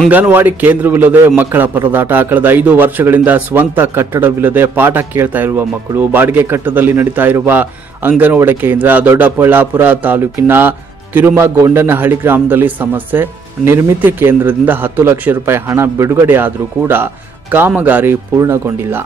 ಅಂಗನವಾಡಿ ಕೇಂದ್ರವಿಲ್ಲದೆ ಮಕ್ಕಳ ಪರದಾಟ. ಕಳೆದ 5 ವರ್ಷಗಳಿಂದ ಸ್ವಂತ ಕಟ್ಟಡವಿಲ್ಲದೆ ಪಾಠ ಕೇಳ್ತಾ ಇರುವ ಮಕ್ಕಳು. ಬಾಡಿಗೆ ಕಟ್ಟಡದಲ್ಲಿ ನಡೀತಾ ಇರುವ ಅಂಗನವಾಡಿ ಕೇಂದ್ರ ದೊಡ್ಡಬಳ್ಳಾಪುರ ತಾಲೂಕಿನ ತಿರುಮಗೊಂಡನಹಳ್ಳಿ ಗ್ರಾಮದಲ್ಲಿ ಸಮಸ್ಯೆ. ನಿರ್ಮಿತಿ ಕೇಂದ್ರದಿಂದ 10 ಲಕ್ಷ ರೂಪಾಯಿ ಹಣ ಬಿಡುಗಡೆ ಆದರೂ ಕೂಡ ಕಾಮಗಾರಿ ಪೂರ್ಣಗೊಂಡಿಲ್ಲ.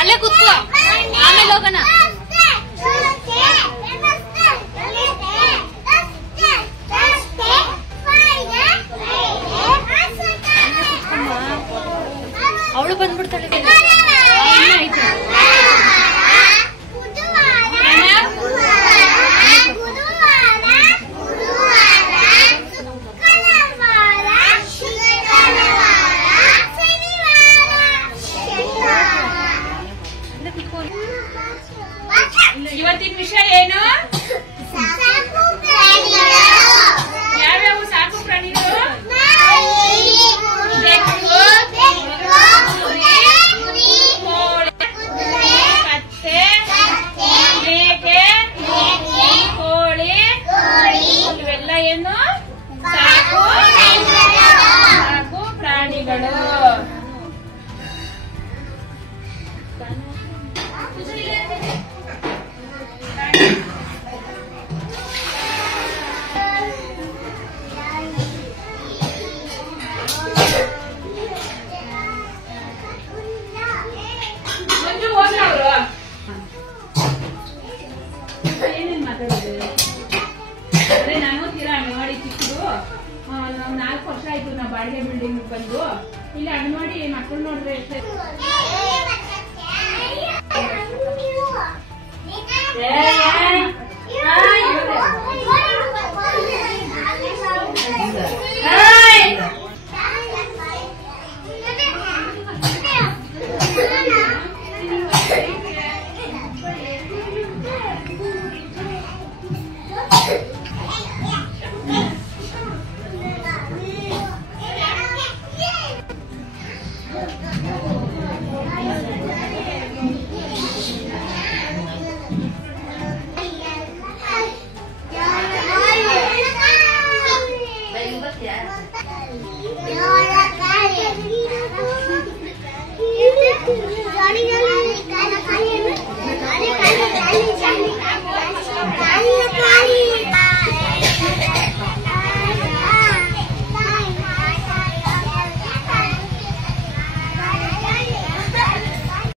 ಅಲ್ಲೇ ಕೂತ್ಕೋ ಆಮೇಲೆ ಹೋಗೋಣ. ಅವಳು ಬಂದ್ಬಿಡ್ತಾಳೆ. ಇವತ್ತಿನ ವಿಷಯ ಏನು? ಯಾವ್ಯಾವ ಸಾಕು ಪ್ರಾಣಿಗಳು? ಕತ್ತೆ, ಮೇಕೆ, ಕೋಳಿ, ಇವೆಲ್ಲ ಏನು? ಸಾಕು ಪ್ರಾಣಿಗಳು. ಏನೇನ್ ಮಾತಾಡೋದು? ಅದೇ ನಾನು ತೀರಾ ಅಂಗನವಾಡಿ ಚಿಕ್ಕದು 4 ವರ್ಷ ಆಯ್ತು ನಾವು ಬಾಡಿಗೆ ಬಿಲ್ಡಿಂಗ್ ಬಂದು. ಇಲ್ಲಿ ಅಂಗನವಾಡಿ ಮಕ್ಕಳು ನೋಡಿದ್ರೆ ಎಷ್ಟೇ